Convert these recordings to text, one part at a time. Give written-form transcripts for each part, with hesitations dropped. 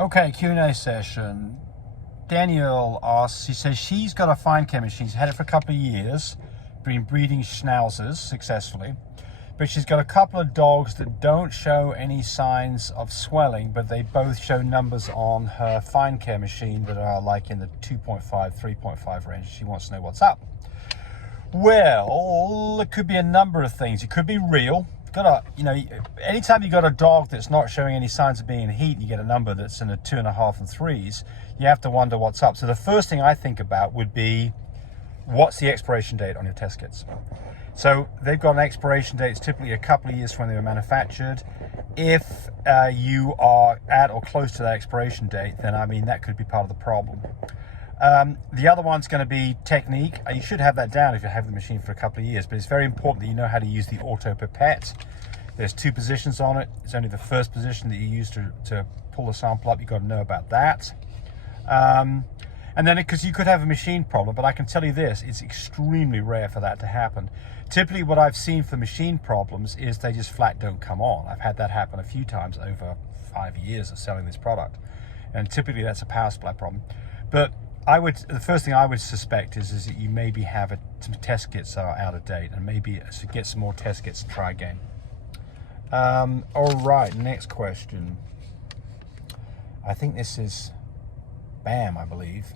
Okay, Q&A session. Danielle asks, she says she's got a fine care machine. She's had it for a couple of years, been breeding schnauzers successfully, but she's got a couple of dogs that don't show any signs of swelling, but they both show numbers on her fine care machine that are like in the 2.5, 3.5 range. She wants to know what's up. Well, it could be a number of things. It could be real. Anytime you got a dog that's not showing any signs of being in heat, and you get a number that's in the 2.5 and 3s, you have to wonder what's up. So the first thing I think about would be, what's the expiration date on your test kits? So they've got an expiration date. It's typically a couple of years from when they were manufactured. If you are at or close to that expiration date, then that could be part of the problem. The other one's going to be technique. You should have that down if you have the machine for a couple of years, but it's very important that you know how to use the auto pipette. There's 2 positions on it. It's only the first position that you use to pull the sample up. You've got to know about that. And then, because you could have a machine problem, but I can tell you this, it's extremely rare for that to happen. Typically what I've seen for machine problems is they just flat don't come on. I've had that happen a few times over 5 years of selling this product. And typically that's a power supply problem. But the first thing I would suspect is that you maybe have some test kits that are out of date, and maybe get some more test kits and try again. All right, next question. I think this is Bam, I believe.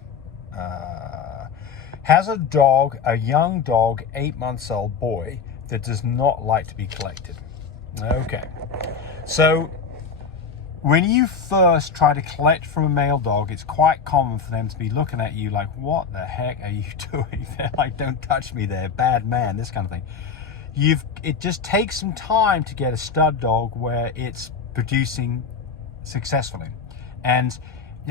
Has a young dog, 8 months old boy, that does not like to be collected. Okay, so when you first try to collect from a male dog, it's quite common for them to be looking at you like, what the heck are you doing? They're like, don't touch me there, bad man, this kind of thing. It just takes some time to get a stud dog where it's producing successfully. And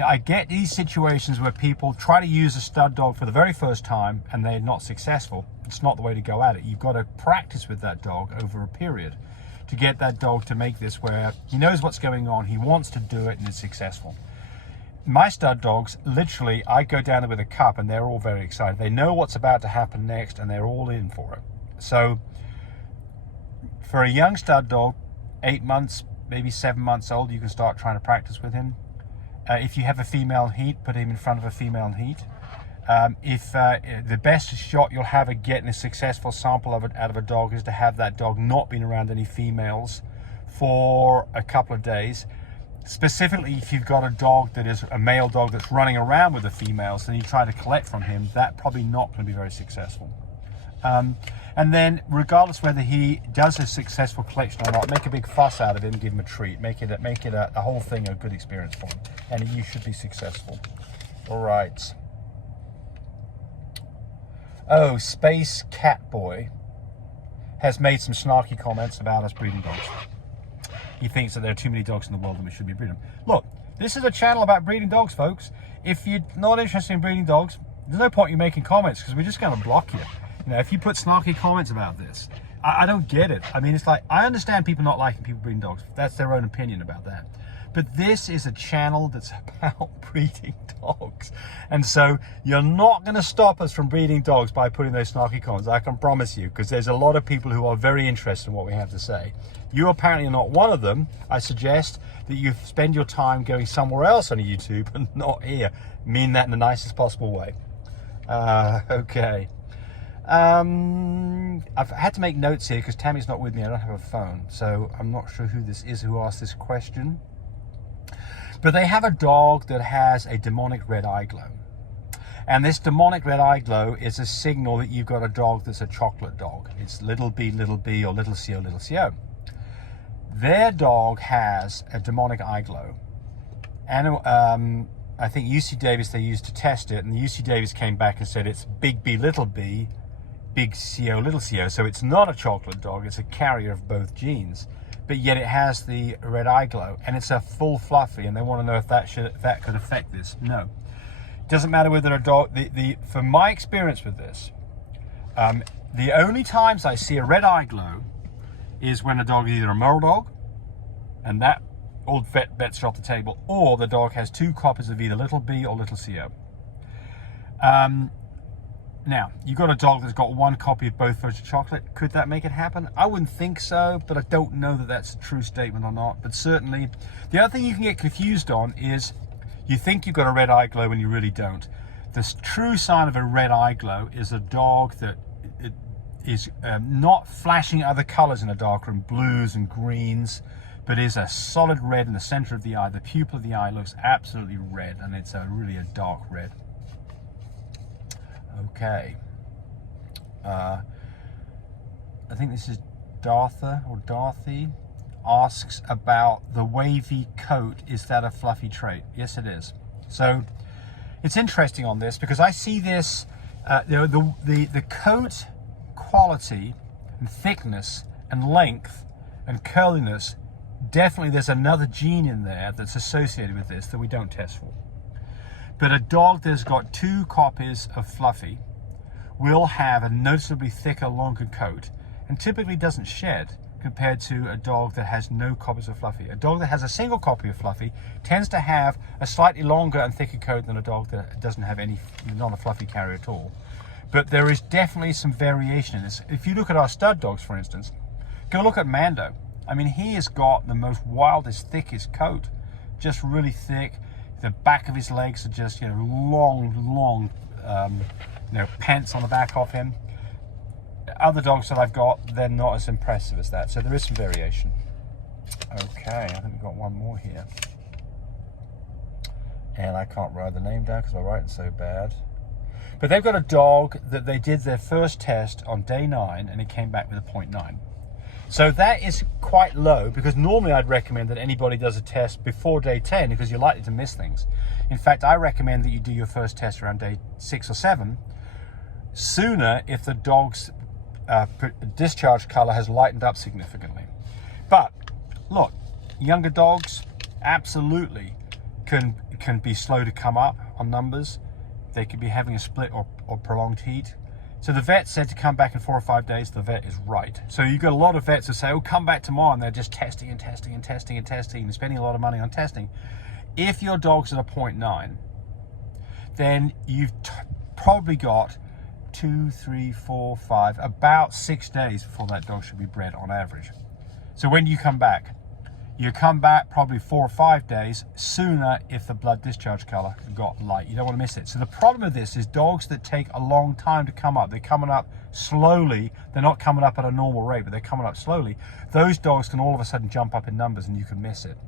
I get these situations where people try to use a stud dog for the very first time and they're not successful. It's not the way to go at it. You've got to practice with that dog over a period to get that dog to make this where he knows what's going on, he wants to do it, and is successful. My stud dogs, literally, I go down there with a cup and they're all very excited. They know what's about to happen next and they're all in for it. So for a young stud dog, 8 months, maybe 7 months old, you can start trying to practice with him. If you have a female in heat, put him in front of a female in heat. The best shot you'll have at getting a successful sample of it out of a dog is to have that dog not been around any females for a couple of days. Specifically, if you've got a dog that is a male dog that's running around with the females, then you try to collect from him, that's probably not going to be very successful. And then, regardless whether he does a successful collection or not, make a big fuss out of him, give him a treat, make it a whole thing a good experience for him, and you should be successful. All right. Oh, Space Catboy has made some snarky comments about us breeding dogs. He thinks that there are too many dogs in the world and we should be breeding them. Look, this is a channel about breeding dogs, folks. If you're not interested in breeding dogs, there's no point in you making comments because we're just going to block you. If you put snarky comments about this, I don't get it. It's like, I understand people not liking people breeding dogs. That's their own opinion about that. But this is a channel that's about breeding dogs. And so you're not going to stop us from breeding dogs by putting those snarky comments, I can promise you, because there's a lot of people who are very interested in what we have to say. You apparently are not one of them. I suggest that you spend your time going somewhere else on YouTube and not here. Mean that in the nicest possible way. Okay. I've had to make notes here because Tammy's not with me. I don't have a phone, so I'm not sure who this is who asked this question. But they have a dog that has a demonic red eye glow. And this demonic red eye glow is a signal that you've got a dog that's a chocolate dog. It's little b, or little co, little co. Their dog has a demonic eye glow. And I think UC Davis they used to test it, and the UC Davis came back and said it's big B, big co, little co. So it's not a chocolate dog, it's a carrier of both genes. But yet it has the red eye glow, and it's a full fluffy, and they want to know if that could affect this. No. Doesn't matter whether a dog, from my experience with this, the only times I see a red eye glow is when a dog is either a merle dog, and that old bets are off the table, or the dog has 2 copies of either little b or little co. Now, you've got a dog that's got 1 copy of both versions of chocolate. Could that make it happen? I wouldn't think so, but I don't know that that's a true statement or not. But certainly, the other thing you can get confused on is You think you've got a red eye glow when you really don't. The true sign of a red eye glow is a dog that is not flashing other colors in a dark room, blues and greens, but is a solid red in the center of the eye. The pupil of the eye looks absolutely red, and it's really a dark red. Okay. I think this is Dorothy asks about the wavy coat. Is that a fluffy trait? Yes, it is. So it's interesting on this because I see this, the coat quality and thickness and length and curliness, definitely there's another gene in there that's associated with this that we don't test for. But a dog that's got 2 copies of Fluffy will have a noticeably thicker, longer coat and typically doesn't shed compared to a dog that has no copies of Fluffy. A dog that has a single copy of Fluffy tends to have a slightly longer and thicker coat than a dog that doesn't have any, not a Fluffy carrier at all. But there is definitely some variation in this. If you look at our stud dogs, for instance, go look at Mando. I mean, he has got the most wildest, thickest coat, just really thick. The back of his legs are just, long, pants on the back of him. Other dogs that I've got, they're not as impressive as that. So there is some variation. Okay, I think we've got one more here. And I can't write the name down because my writing's so bad. But they've got a dog that they did their first test on day 9 and it came back with a 0.9. So that is quite low because normally I'd recommend that anybody does a test before day 10 because you're likely to miss things. In fact, I recommend that you do your first test around day 6 or 7 sooner if the dog's discharge color has lightened up significantly. But look, younger dogs absolutely can be slow to come up on numbers. They could be having a split or prolonged heat. So the vet said to come back in 4 or 5 days. The vet is right. So you've got a lot of vets who say, oh, come back tomorrow, and they're just testing and testing and testing and testing and spending a lot of money on testing. If your dog's at a 0.9, then you've probably got 2, 3, 4, 5, about 6 days before that dog should be bred on average. So when you come back probably 4 or 5 days sooner if the blood discharge color got light. You don't want to miss it. So the problem with this is dogs that take a long time to come up, they're coming up slowly, they're not coming up at a normal rate, but they're coming up slowly. Those dogs can all of a sudden jump up in numbers and you can miss it.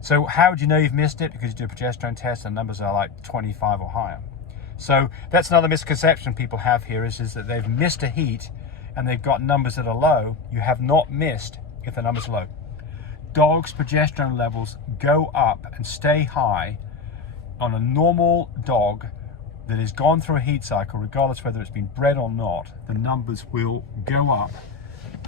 So how would you know you've missed it? Because you do a progesterone test and numbers are like 25 or higher. So that's another misconception people have here is that they've missed a heat and they've got numbers that are low. You have not missed if the number's low. Dogs' progesterone levels go up and stay high on a normal dog that has gone through a heat cycle, regardless whether it's been bred or not. The numbers will go up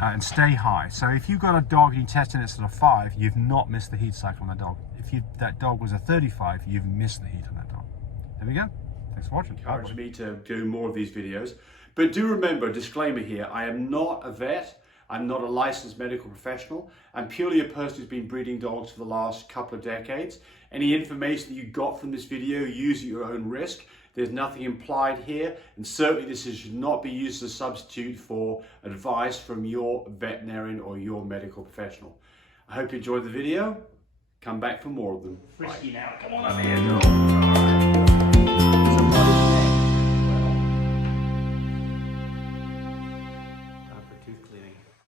and stay high. So if you've got a dog and you test it at a 5, you've not missed the heat cycle on that dog. If that dog was a 35, you've missed the heat on that dog. There we go. Thanks for watching. Encourage me to do more of these videos. But do remember, disclaimer here, I am not a vet. I'm not a licensed medical professional. I'm purely a person who's been breeding dogs for the last couple of decades. Any information that you got from this video, use at your own risk. There's nothing implied here, and certainly this should not be used as a substitute for advice from your veterinarian or your medical professional. I hope you enjoyed the video. Come back for more of them. Risky now. Come on up here, dog.